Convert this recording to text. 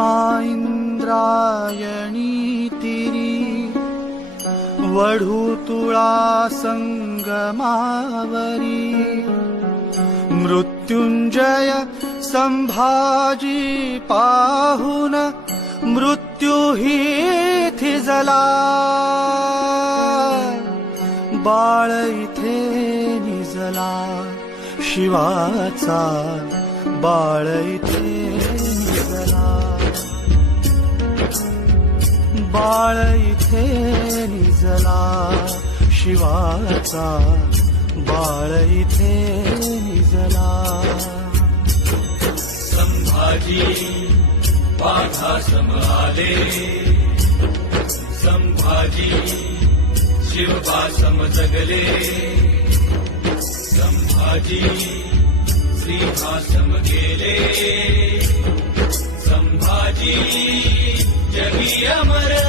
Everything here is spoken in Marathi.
भस्मा इंद्रायणी तिरी वढू तुळा संगमावरी मृत्युंजय संभाजी पाहुन मृत्यू ही थिजला बाळ इथे निजला शिवाचा बाळ इथे निजला बाळ इथे निजला शिवाचा बाळ इथे निजला संभाजी वाघासम आले संभाजी शिवबासम जगले संभाजी श्रीहासम गेले संभाजी जगी अमर